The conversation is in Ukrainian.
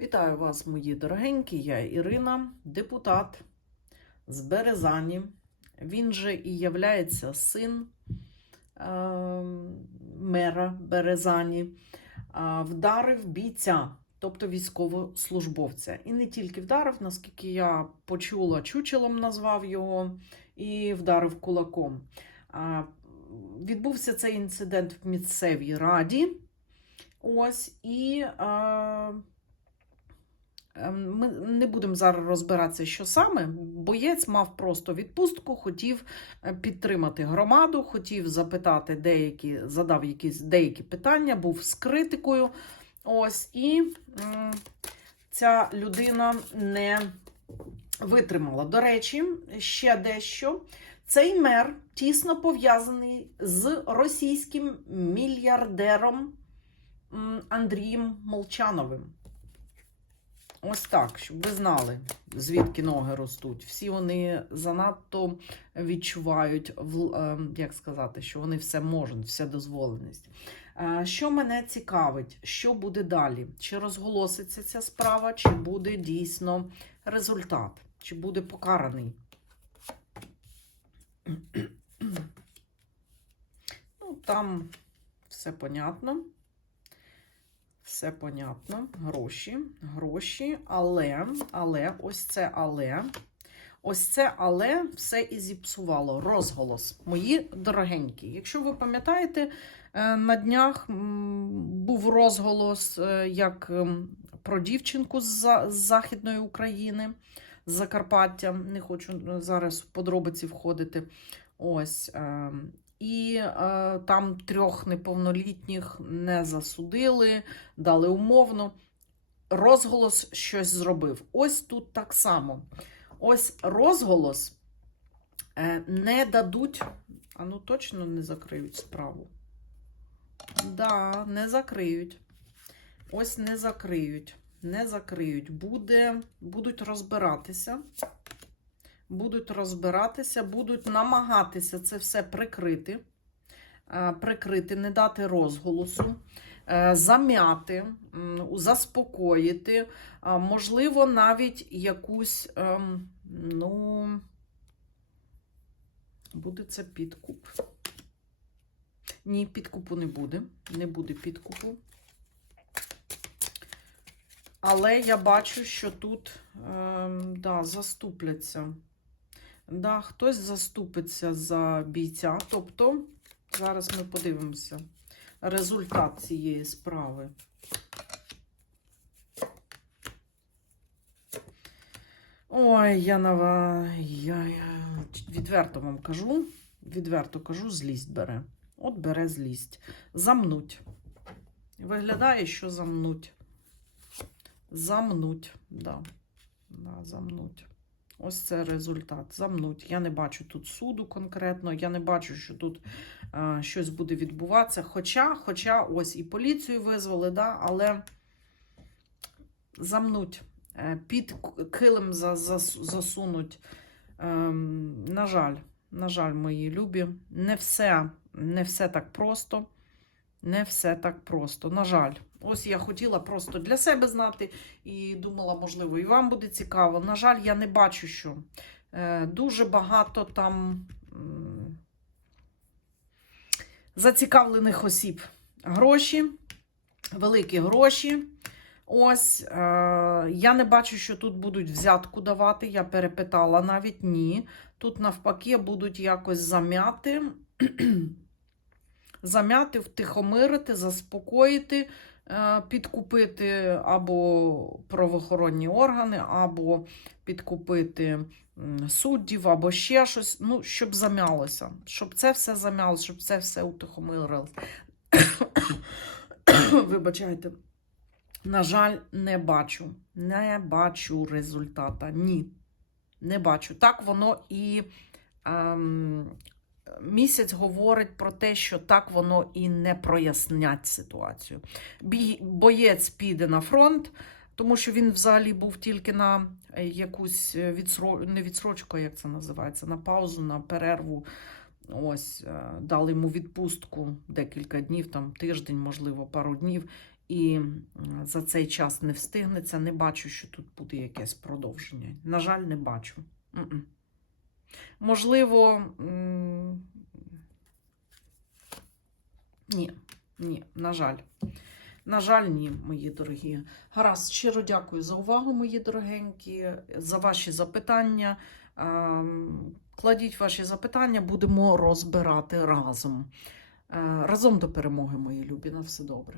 Вітаю вас, мої дорогенькі. Я Ірина, депутат з Березані. Він же і являється син е, мера Березані. Е, вдарив бійця, тобто військовослужбовця. І не тільки вдарив, наскільки я почула, чучелом назвав його і вдарив кулаком. Е, відбувся цей інцидент в місцевій раді. Ось і. Е, Ми не будемо зараз розбиратися, що саме. Боєць мав просто відпустку, хотів е, підтримати громаду, хотів запитати деякі, задав якісь деякі питання, був з критикою. Ось, і ця людина не витримала. До речі, ще дещо. Цей мер тісно пов'язаний з російським мільярдером Андрієм Молчановим. Ось так, щоб ви знали, звідки ноги ростуть. Всі вони занадто відчувають, е, як сказати, що вони все можуть, вся дозволеність. Е, Що мене цікавить, що буде далі? Чи розголоситься ця справа, чи буде дійсно результат, чи буде покараний? Ну, там все понятно. Все понятно. Гроші, гроші, але, але, ось це але. Ось це але все і зіпсувало. Розголос. Мої дорогенькі. Якщо ви пам'ятаєте, е, на днях був розголос е, як ем, про дівчинку з Західної України, з Закарпаття. Не хочу зараз в подробиці входити. Ось. І е, там трьох неповнолітніх не засудили, дали умовно. Розголос щось зробив. Ось тут так само. Ось розголос е, не дадуть. А ну точно не закриють справу. Да, не закриють. Ось не закриють. Не закриють. Буде, будуть розбиратися будуть розбиратися, будуть намагатися це все прикрити, е, прикрити, не дати розголосу, е, зам'яти, заспокоїти, можливо, навіть якусь, ем, ну, буде це підкуп. Ні, підкупу не буде. Не буде підкупу. Але я бачу, що тут ем, да, заступляться. Да, хтось заступиться за бійця. Тобто, зараз ми подивимося результат цієї справи. Ой, я нава... я, я відверто вам кажу, відверто кажу, злість бере. От бере злість. Замнуть. Виглядає, що замнуть. Замнуть, да. Да, замнуть. Ось це результат. Замнуть. Я не бачу тут суду конкретно, я не бачу, що тут е, щось буде відбуватися. Хоча, хоча ось і поліцію визвали, да, але замнуть. Е, під килим за, за, засунуть. Ем, на жаль, на жаль, мої любі, не все, не все так просто. Не все так просто. На жаль, ось я хотіла просто для себе знати і думала, можливо, і вам буде цікаво. На жаль, я не бачу, що е, дуже багато там зацікавлених осіб. Гроші, великі гроші. Ось е, я не бачу, що тут будуть взятку давати. Я перепитала навіть ні. Тут навпаки будуть якось зам'яти, зам'яти, втихомирити, заспокоїти, підкупити або правоохоронні органи, або підкупити суддів, або ще щось. Ну, щоб зам'ялося, щоб це все зам'ялося, щоб це все утихомирилось. Вибачайте. На жаль, не бачу. Не бачу результата. Ні. Не бачу. Так воно і ем, місяць говорить про те, що так воно і не прояснять ситуацію. Боєць піде на фронт, тому що він взагалі був тільки на е, якусь відсро... не відсрочку, як це називається, на паузу, на перерву. Ось, е, дали йому відпустку декілька днів, там тиждень, можливо, пару днів. і за цей час не встигнеться. Не бачу, що тут буде якесь продовження. На жаль, не бачу. Можливо, ні, ні, на жаль. На жаль, ні, мої дорогі. Гаразд, щиро дякую за увагу, мої дорогенькі, за ваші запитання. Ем, Кладіть ваші запитання, будемо розбирати разом. Е, Разом до перемоги, мої любі. На все добре.